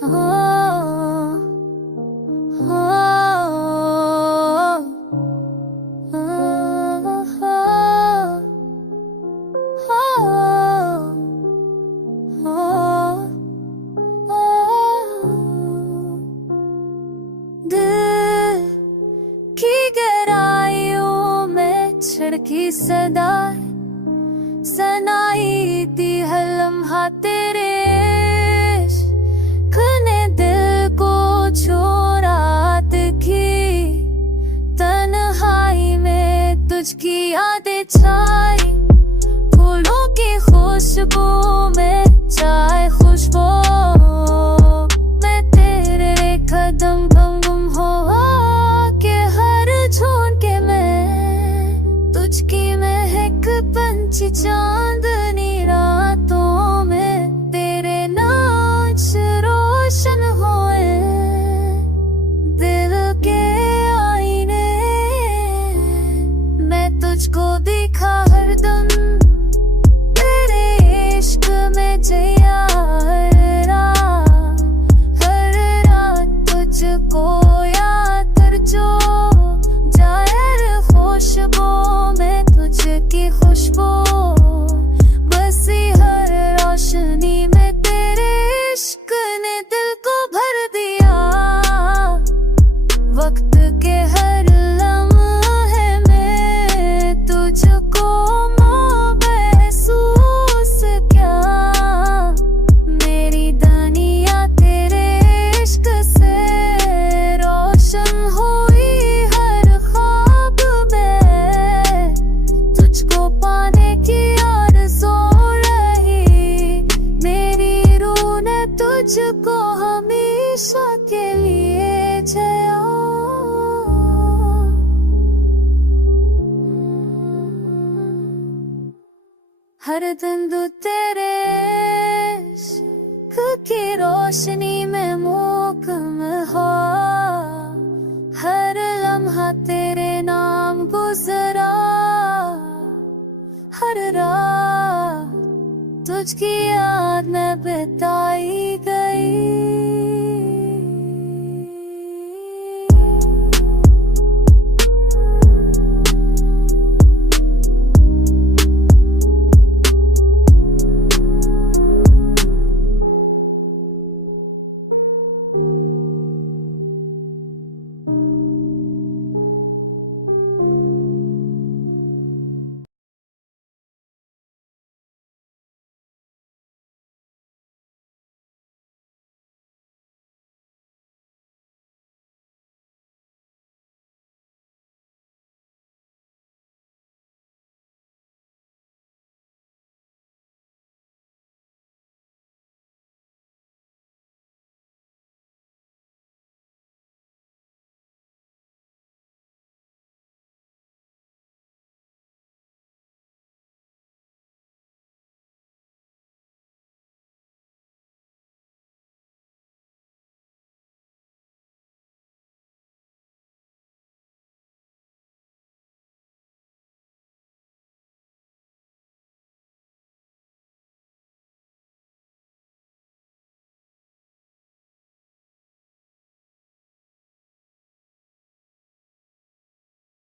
दिल की गहराइयों में छिड़की सदाएं सनाई थी हर लम्हा तेरे इश्क ने दिल को छोड़ा दिखी तन्हाई में तुझकी यादें छाई फूलों की खुशबू में चाय खुशबू मैं तेरे कदम गुम हो के हर झोंके के मैं तुझकी महक पंछी चांदनी रातों में तेरे नाच रोशन होए दिल के आईने मैं तुझको दिखा हरदम तेरे इश्क में जिया हर रात तुझको याद कर जो जाए खुशबू में तुझकी खुशबू बसी हर रोशनी में तेरे इश्क ने दिल को भर दिया वक्त के हर लम्हे में तुझको महसूस क्या मेरी दुनिया तेरे इश्क से रोशन हुई हर ख्वाब में तुझको पाने की आरज़ू रही मेरी रूह ने तुझको हमेशा के लिए जया हर दिन तू तेरे इश्क की रोशनी में मुकम हो हर लम्हा तेरे नाम गुजरा हर रात तुझकी याद में बिताई गई